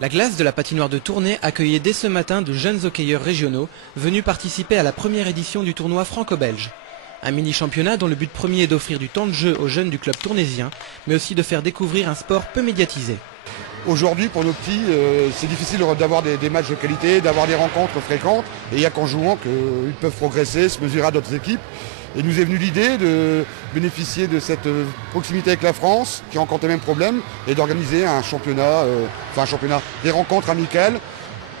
La glace de la patinoire de Tournai accueillait dès ce matin de jeunes hockeyeurs régionaux venus participer à la première édition du tournoi franco-belge. Un mini-championnat dont le but premier est d'offrir du temps de jeu aux jeunes du club tournaisien, mais aussi de faire découvrir un sport peu médiatisé. Aujourd'hui, pour nos petits, c'est difficile d'avoir des matchs de qualité, d'avoir des rencontres fréquentes. Et il n'y a qu'en jouant qu'ils peuvent progresser, se mesurer à d'autres équipes. Et nous est venue l'idée de bénéficier de cette proximité avec la France, qui rencontre les mêmes problèmes, et d'organiser un championnat, des rencontres amicales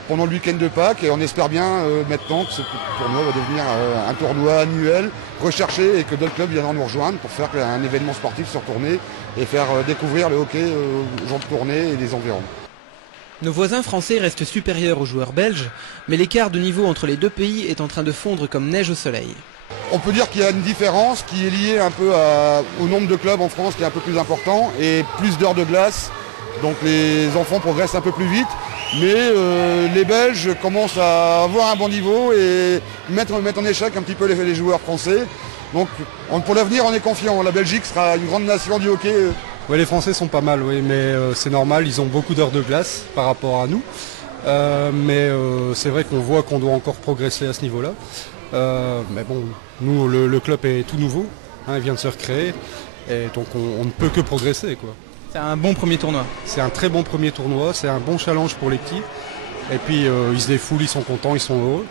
pendant le week-end de Pâques. Et on espère bien maintenant que ce tournoi va devenir un tournoi annuel, recherché, et que d'autres clubs viendront nous rejoindre pour faire un événement sportif sur Tournai et faire découvrir le hockey aux gens de Tournai et des environs. Nos voisins français restent supérieurs aux joueurs belges, mais l'écart de niveau entre les deux pays est en train de fondre comme neige au soleil. On peut dire qu'il y a une différence qui est liée un peu au nombre de clubs en France qui est un peu plus important et plus d'heures de glace. Donc les enfants progressent un peu plus vite. Mais les Belges commencent à avoir un bon niveau et mettre en échec un petit peu les joueurs français. Donc pour l'avenir, on est confiant. La Belgique sera une grande nation du hockey. Oui, les Français sont pas mal, oui, mais c'est normal, ils ont beaucoup d'heures de glace par rapport à nous. Mais c'est vrai qu'on voit qu'on doit encore progresser à ce niveau-là. Mais bon, nous, le club est tout nouveau, hein, il vient de se recréer, et donc on ne peut que progresser, quoi. C'est un bon premier tournoi. C'est un très bon premier tournoi, c'est un bon challenge pour les petits. Et puis ils se défoulent, ils sont contents, ils sont heureux.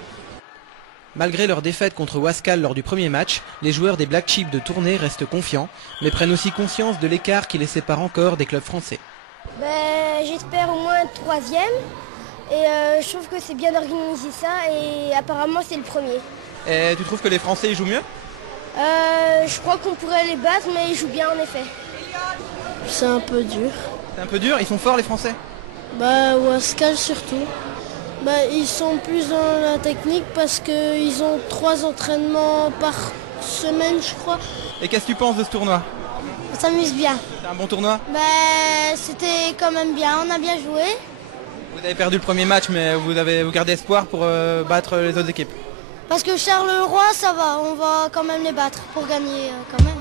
Malgré leur défaite contre Wascal lors du premier match, les joueurs des Black Chips de Tournai restent confiants, mais prennent aussi conscience de l'écart qui les sépare encore des clubs français. J'espère au moins troisième, et je trouve que c'est bien d'organiser ça, et apparemment c'est le premier. Et tu trouves que les Français ils jouent mieux? Je crois qu'on pourrait les battre, mais ils jouent bien en effet. C'est un peu dur. C'est un peu dur, ils sont forts les Français? Wascal surtout. Ils sont plus dans la technique parce qu'ils ont 3 entraînements par semaine, je crois. Et qu'est-ce que tu penses de ce tournoi? On s'amuse bien. C'est un bon tournoi? C'était quand même bien, on a bien joué. Vous avez perdu le premier match, mais vous gardez espoir pour battre les autres équipes? Parce que Charleroi, ça va, on va quand même les battre pour gagner quand même.